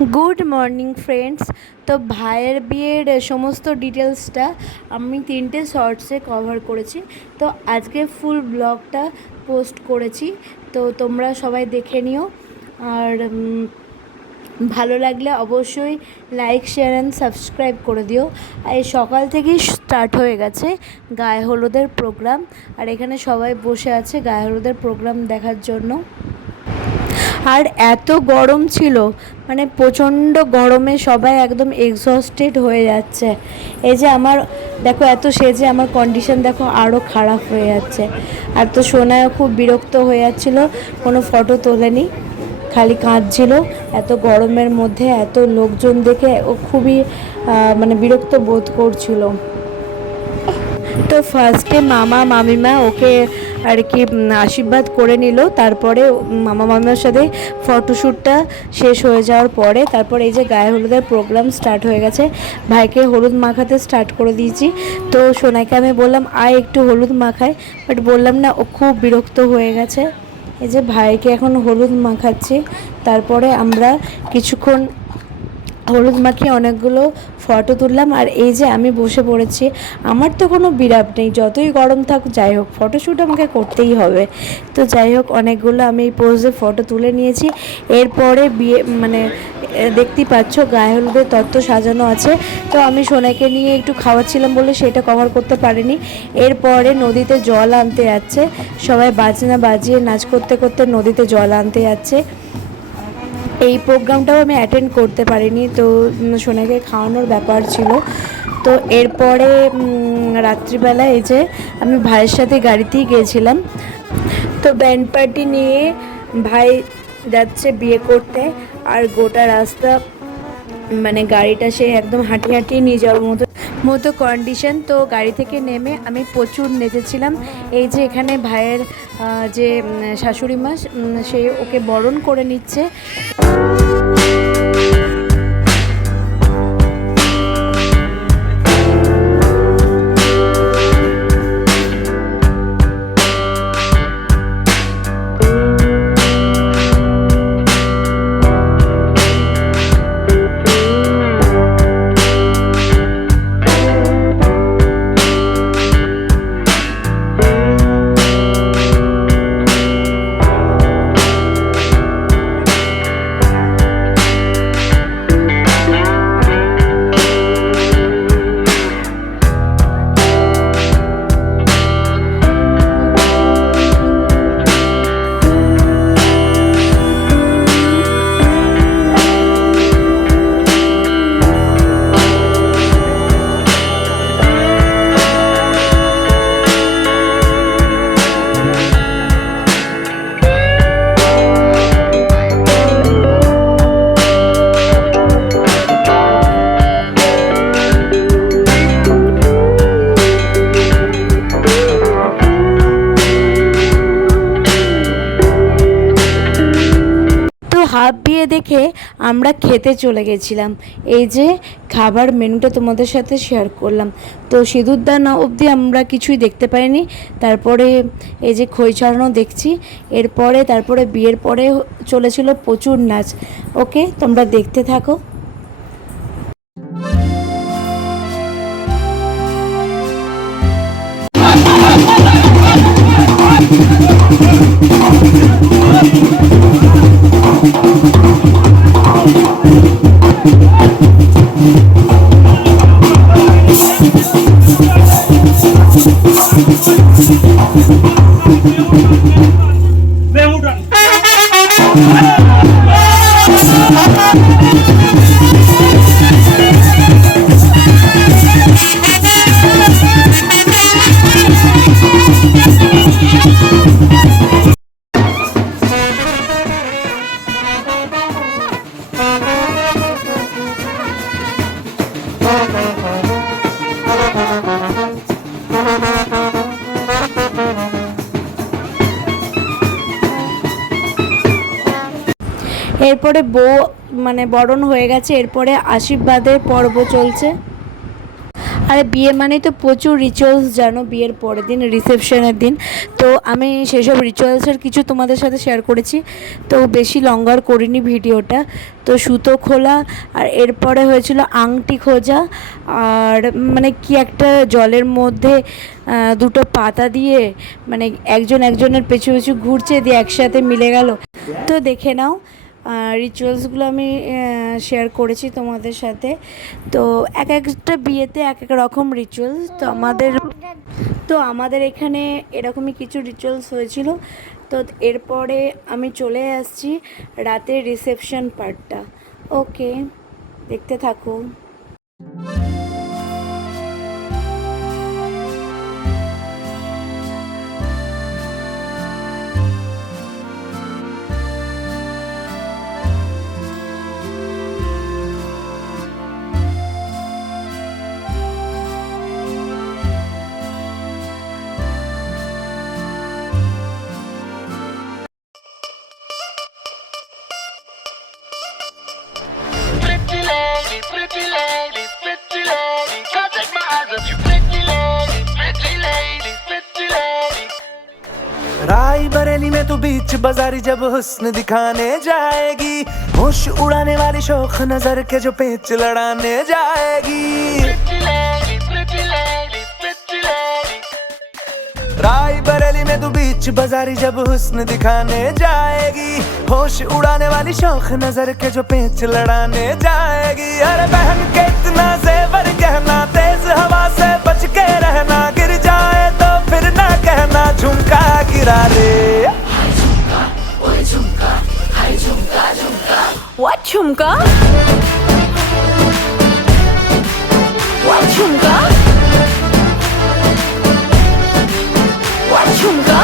Good morning friends. তো ভাইয়ের বিয়ের সমস্ত ডিটেলসটা আমি 3টে শর্টসে কভার করেছি। তো আজকে ফুল ব্লগটা পোস্ট করেছি, তো তোমরা সবাই দেখে নিও। আর ভালো লাগলে অবশ্যই লাইক, শেয়ার অ্যান্ড সাবস্ক্রাইব করে দিও। এই সকাল থেকেই স্টার্ট হয়ে গেছে গায়ে হলুদের প্রোগ্রাম, আর এখানে সবাই বসে আছে গায়ে হলুদের প্রোগ্রাম দেখার জন্য। আর এত গরম ছিল, মানে প্রচণ্ড গরমে সবাই একদম এক্সস্টেড হয়ে যাচ্ছে। এই যে আমার দেখো, এত সেজে আমার কন্ডিশন দেখো আরও খারাপ হয়ে যাচ্ছে। আর তো সোনায়ও খুব বিরক্ত হয়ে যাচ্ছিলো, কোনো ফটো তোলেনি, খালি কাঁদছিল এত গরমের মধ্যে। এত লোকজন দেখে ও খুবই মানে বিরক্ত বোধ করছিল। তো ফার্স্টে মামা মামিমা ওকে আর কি আশীর্বাদ করে নিল। তারপরে মামা মামিমার সাথে ফটোশ্যুটটা শেষ হয়ে যাওয়ার পরে তারপর এই যে গায়ে হলুদের প্রোগ্রাম স্টার্ট হয়ে গেছে। ভাইকে হলুদ মাখাতে স্টার্ট করে দিয়েছি। তো সোনাইকে আমি বললাম আয় একটু হলুদ মাখায়, বাট বললাম না, ও খুব বিরক্ত হয়ে গেছে। এই যে ভাইকে এখন হলুদ মাখাচ্ছি। তারপরে আমরা কিছুক্ষণ হলুদ মাখিয়ে অনেকগুলো ফটো তুললাম। আর এই যে আমি বসে পড়েছি, আমার তো কোনো বিরাপ নেই, যতই গরম থাক যাই হোক ফটোশ্যুট আমাকে করতেই হবে। তো যাই হোক অনেকগুলো আমি এই পোজে ফটো তুলে নিয়েছি। এরপরে বিয়ে মানে দেখতেই পাচ্ছ গায়ে হলুদের তত্ত্ব সাজানো আছে। তো আমি সোনাকে নিয়ে একটু খাওয়াচ্ছিলাম বলে সেটা কভার করতে পারিনি। এরপরে নদীতে জল আনতে যাচ্ছে সবাই, বাজনা বাজিয়ে নাচ করতে করতে নদীতে জল আনতে যাচ্ছে। এই প্রোগ্রামটাও আমি অ্যাটেন্ড করতে পারিনি, তো সোনাকে খাওয়ানোর ব্যাপার ছিল। তো এরপরে রাত্রিবেলা এই যে আমি ভাইয়ের সাথে গাড়িতেই গিয়েছিলাম। তো ব্যান্ড পার্টি নিয়ে ভাই যাচ্ছে বিয়ে করতে, আর গোটা রাস্তা মানে গাড়িটা সে একদম হাঁটিয়ে হাঁটিয়ে নিয়ে যাওয়ার মতো কন্ডিশন। তো গাড়ি থেকে নেমে আমি প্রচুর নেচেছিলাম। এই যে এখানে ভাইয়ের যে শাশুড়ি মা, সে ওকে বরণ করে নিচ্ছে। হাফ বিয়ে দেখে আমরা খেতে চলে গেছিলাম। এই যে খাবার মেনুটা তোমাদের সাথে শেয়ার করলাম। তো সিঁদুরদান অবধি আমরা কিছুই দেখতে পাইনি। তারপরে এই যে খই ছড়ানো দেখছি। তারপরে বিয়ের পরে চলেছিল প্রচুর নাচ। ওকে, তোমরা দেখতে থাকো। এরপরে বউ মানে বরণ হয়ে গেছে, এরপরে আশীর্বাদের পর্ব চলছে। আরে বিয়ে মানেই তো প্রচুর রিচুয়ালস জানো, বিয়ের পরের দিন রিসেপশনের দিন। তো আমি সেসব রিচুয়ালসের কিছু তোমাদের সাথে শেয়ার করেছি, তো বেশি লঙ্গার করিনি ভিডিওটা। তো সুতো খোলা, আর এরপরে হয়েছিল আংটি খোঁজা, আর মানে কি একটা জলের মধ্যে দুটো পাতা দিয়ে মানে একজন একজনের পেছু পেছু ঘুরছে, দিয়ে একসাথে মিলে গেল। তো দেখে নাও, রিচুয়ালসগুলো আমি শেয়ার করেছি তোমাদের সাথে। তো এক একটা বিয়েতে এক এক রকম রিচুয়ালস, তো আমাদের এখানে এরকমই কিছু রিচুয়ালস হয়েছিল। তো এরপরে আমি চলে আসছি রাতের রিসেপশন পার্টটা। ওকে, দেখতে থাকো। Pretty lady, pretty lady, can't take my eyes off you. Pretty lady, pretty lady, pretty lady. राई बरेली में तू बीच बाजारी जब हुस्न दिखाने जाएगी, होश उड़ाने वाली शौक नजर के जो पेच लड़ाने जाएगी। Pretty lady, pretty lady, pretty lady. राई बरेली में तू बीच बाजारी जब हुस्न दिखाने जाएगी, होश उड़ाने वाली शौक नजर के जो पेच लड़ाने जाएगी। अरे बहन के इतना जेवर गहना, तेज हवा से बच के रहना, गिर जाए तो फिर ना कहना झुमका गिरा रे। What झुमका? What झुमका? What झुमका?